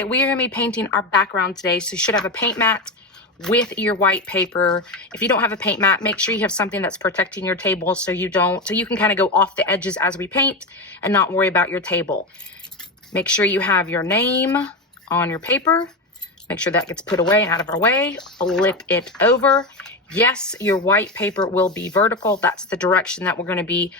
Okay, we are going to be painting our background today. So you should have a paint mat with your white paper. If you don't have a paint mat, make sure you have something that's protecting your table so you can kind of go off the edges as we paint and not worry about your table. Make sure you have your name on your paper. Make sure that gets put away and out of our way. Flip it over. Yes, your white paper will be vertical. That's the direction that we're going to be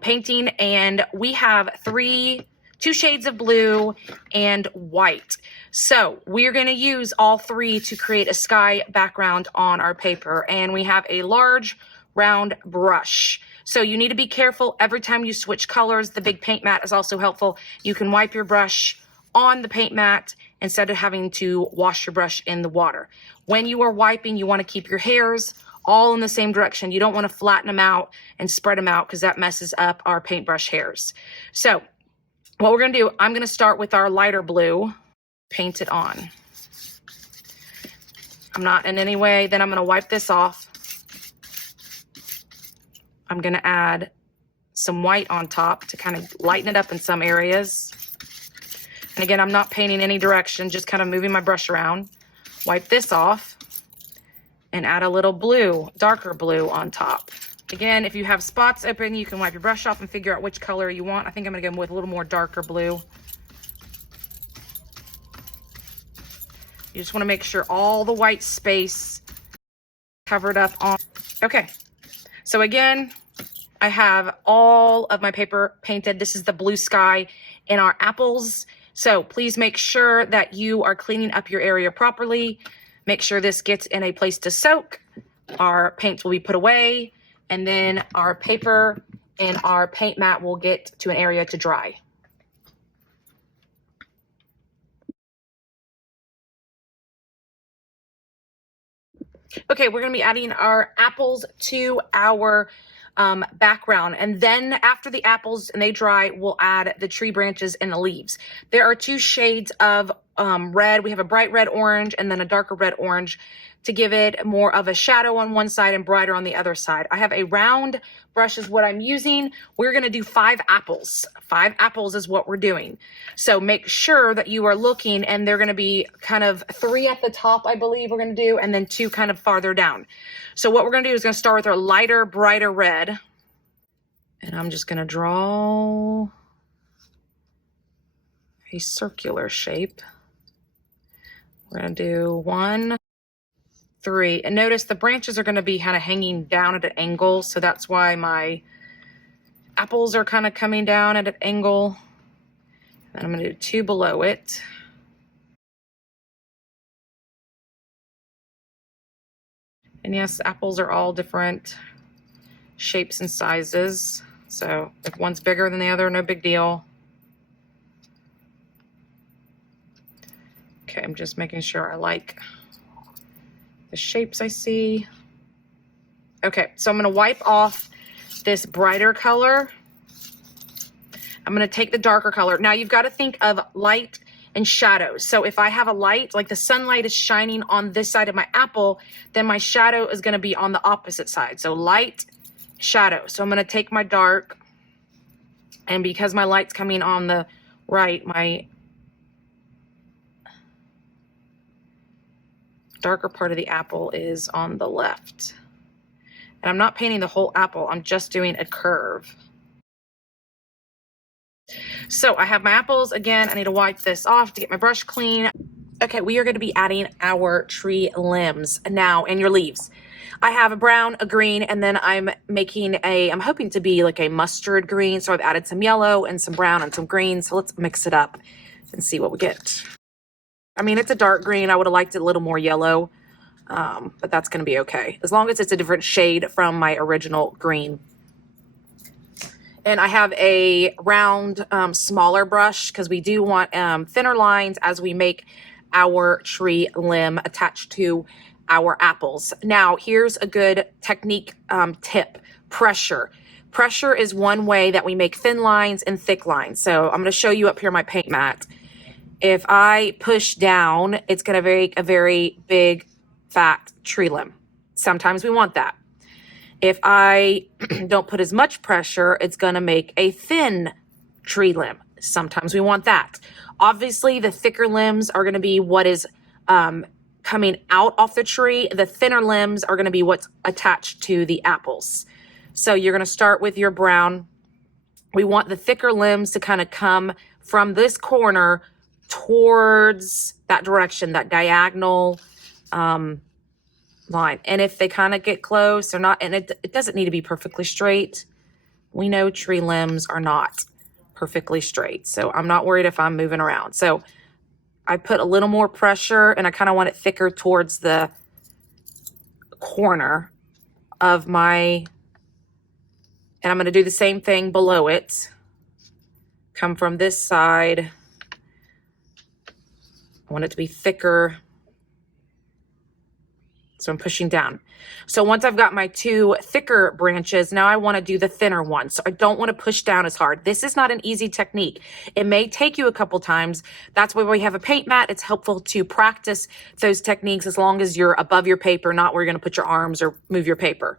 painting. And we have two shades of blue and white. So we're going to use all three to create a sky background on our paper. And we have a large round brush. So you need to be careful every time you switch colors. The big paint mat is also helpful. You can wipe your brush on the paint mat instead of having to wash your brush in the water. When you are wiping, you want to keep your hairs all in the same direction. You don't want to flatten them out and spread them out because that messes up our paintbrush hairs. So what we're going to do, I'm going to start with our lighter blue, paint it on. I'm not in any way, then I'm going to wipe this off. I'm going to add some white on top to kind of lighten it up in some areas. And again, I'm not painting any direction, just kind of moving my brush around. Wipe this off and add a little blue, darker blue on top. Again, if you have spots open, you can wipe your brush off and figure out which color you want. I think I'm going to go with a little more darker blue. You just want to make sure all the white space covered up on. Okay, so again, I have all of my paper painted. This is the blue sky in our apples. So please make sure that you are cleaning up your area properly. Make sure this gets in a place to soak. Our paints will be put away, and then our paper and our paint mat will get to an area to dry. Okay, we're going to be adding our apples to our background, and then after the apples and they dry, we'll add the tree branches and the leaves. There are two shades of red. We have a bright red orange and then a darker red orange to give it more of a shadow on one side and brighter on the other side. I have a round brush is what I'm using. We're going to do 5 apples. 5 apples is what we're doing. So make sure that you are looking, and they're going to be kind of 3 at the top, I believe we're going to do, and then 2 kind of farther down. So what we're going to do is going to start with our lighter, brighter red. And I'm just going to draw a circular shape. We're going to do 1, 3, and notice the branches are going to be kind of hanging down at an angle, so that's why my apples are kind of coming down at an angle. And I'm going to do 2 below it. And yes, apples are all different shapes and sizes, so if one's bigger than the other, no big deal. Okay, I'm just making sure I like the shapes I see. Okay, so I'm going to wipe off this brighter color. I'm going to take the darker color. Now you've got to think of light and shadows. So if I have a light, like the sunlight is shining on this side of my apple, then my shadow is going to be on the opposite side. So light, shadow. So I'm going to take my dark, and because my light's coming on the right, my darker part of the apple is on the left. And I'm not painting the whole apple, I'm just doing a curve. So I have my apples. Again, I need to wipe this off to get my brush clean. Okay, we are going to be adding our tree limbs now and your leaves. I have a brown, a green, and then I'm hoping to be like a mustard green. So I've added some yellow and some brown and some green. So let's mix it up and see what we get. I mean, it's a dark green. I would have liked it a little more yellow, but that's going to be okay. As long as it's a different shade from my original green. And I have a round, smaller brush because we do want thinner lines as we make our tree limb attached to our apples. Now, here's a good technique tip, pressure. Pressure is one way that we make thin lines and thick lines. So I'm going to show you up here my paint mat. If I push down, it's going to make a very big, fat tree limb. Sometimes we want that. If I don't put as much pressure, it's going to make a thin tree limb. Sometimes we want that. Obviously, the thicker limbs are going to be what is coming out off the tree. The thinner limbs are going to be what's attached to the apples. So you're going to start with your brown. We want the thicker limbs to kind of come from this corner towards that direction, that diagonal line. And if they kind of get close or not, and it doesn't need to be perfectly straight. We know tree limbs are not perfectly straight. So I'm not worried if I'm moving around. So I put a little more pressure and I kind of want it thicker towards the corner of my, and I'm going to do the same thing below it. Come from this side. I want it to be thicker. So I'm pushing down. So once I've got my two thicker branches, now I want to do the thinner one. So I don't want to push down as hard. This is not an easy technique. It may take you a couple times. That's why we have a paint mat. It's helpful to practice those techniques as long as you're above your paper, not where you're going to put your arms or move your paper.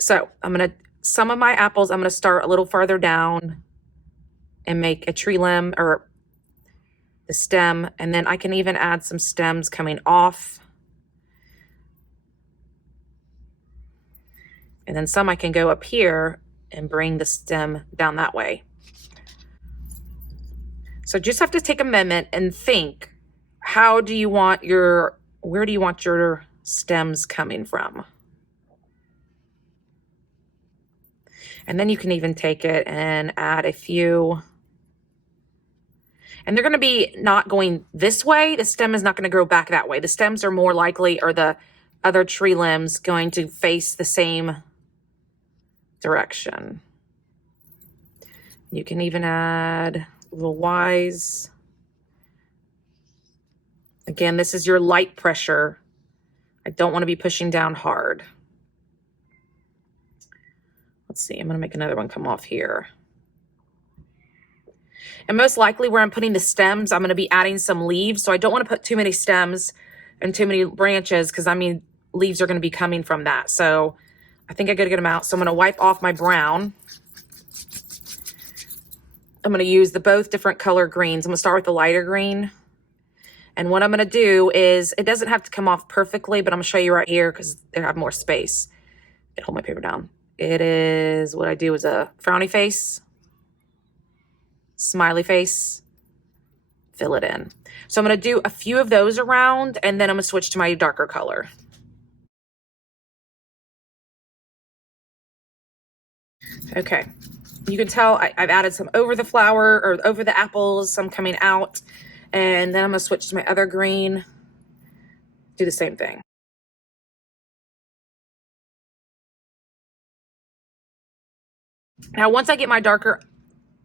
So some of my apples, I'm going to start a little farther down and make a tree limb or the stem. And then I can even add some stems coming off. And then some I can go up here and bring the stem down that way. So just have to take a moment and think, where do you want your stems coming from? And then you can even take it and add a few. And they're going to be not going this way. The stem is not going to grow back that way. The stems are more likely, or the other tree limbs, going to face the same direction. You can even add little Ys. Again, this is your light pressure. I don't want to be pushing down hard. Let's see, I'm going to make another one come off here. And most likely where I'm putting the stems, I'm going to be adding some leaves. So I don't want to put too many stems and too many branches because, I mean, leaves are going to be coming from that. So I think I got to get them out. So I'm going to wipe off my brown. I'm going to use both different color greens. I'm going to start with the lighter green. And what I'm going to do is, it doesn't have to come off perfectly, but I'm going to show you right here because they have more space. Hold my paper down. It is, what I do is a frowny face, smiley face, fill it in. So I'm going to do a few of those around, and then I'm going to switch to my darker color. Okay, you can tell I've added some over the flower or over the apples, some coming out, and then I'm going to switch to my other green, do the same thing. Now, once I get my darker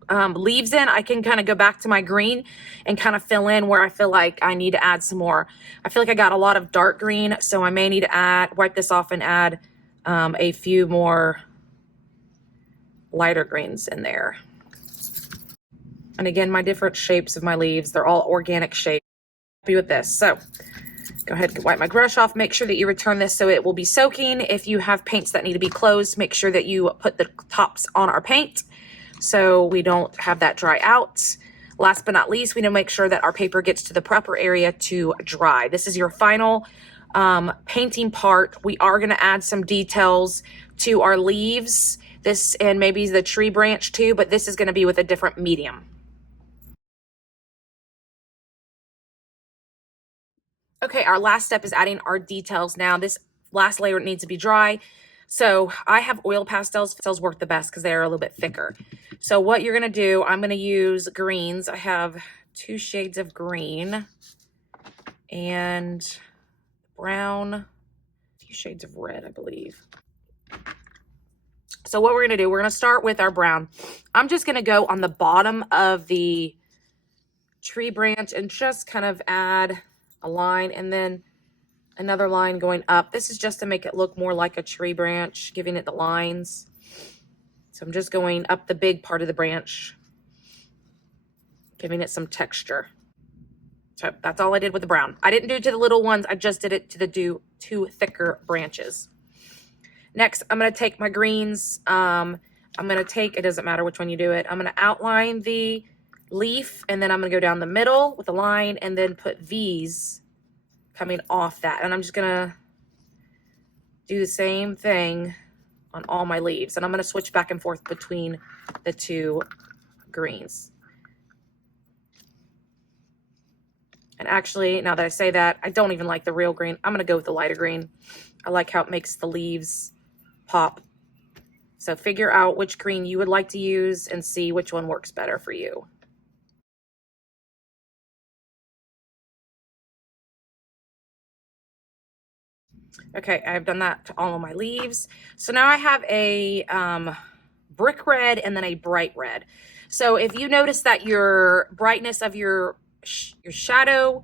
leaves in, I can kind of go back to my green and kind of fill in where I feel like I need to add some more. I feel like I got a lot of dark green, so I may need to wipe this off and add a few more lighter greens in there. And again, my different shapes of my leaves, they're all organic shapes. Happy with this. So go ahead and wipe my brush off. Make sure that you return this so it will be soaking. If you have paints that need to be closed, make sure that you put the tops on our paint so we don't have that dry out. Last but not least, we need to make sure that our paper gets to the proper area to dry. This is your final painting part. We are going to add some details to our leaves, this and maybe the tree branch too, but this is going to be with a different medium. Okay, our last step is adding our details. Now this last layer needs to be dry. So I have oil pastels. Pastels work the best because they're a little bit thicker. So what you're going to do, I'm going to use greens. I have 2 shades of green and brown, a few shades of red, I believe. So what we're going to do, we're going to start with our brown. I'm just going to go on the bottom of the tree branch and just kind of add a line and then another line going up. This is just to make it look more like a tree branch, giving it the lines. So I'm just going up the big part of the branch, giving it some texture. So that's all I did with the brown. I didn't do it to the little ones. I just did it to the two thicker branches. Next, I'm going to take my greens. I'm I'm going to take, it doesn't matter which one you do it, I'm going to outline the leaf, and then I'm going to go down the middle with a line and then put V's coming off that. And I'm just going to do the same thing on all my leaves. And I'm going to switch back and forth between the two greens. And actually, now that I say that, I don't even like the real green. I'm going to go with the lighter green. I like how it makes the leaves pop. So figure out which green you would like to use and see which one works better for you. Okay, I've done that to all of my leaves. So now I have a brick red and then a bright red. So if you notice that your brightness of your shadow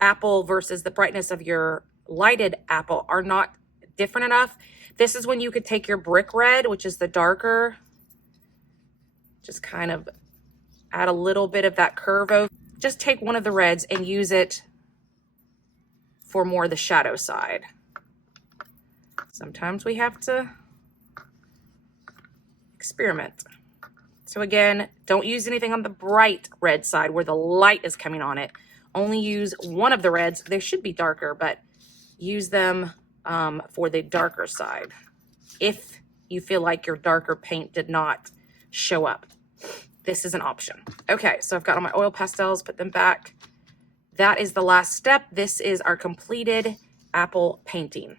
apple versus the brightness of your lighted apple are not different enough, this is when you could take your brick red, which is the darker, just kind of add a little bit of that curve over. Just take one of the reds and use it for more the shadow side. Sometimes we have to experiment. So again, don't use anything on the bright red side where the light is coming on it. Only use one of the reds. They should be darker, but use them for the darker side if you feel like your darker paint did not show up. This is an option. Okay, so I've got all my oil pastels, put them back. That is the last step. This is our completed apple painting.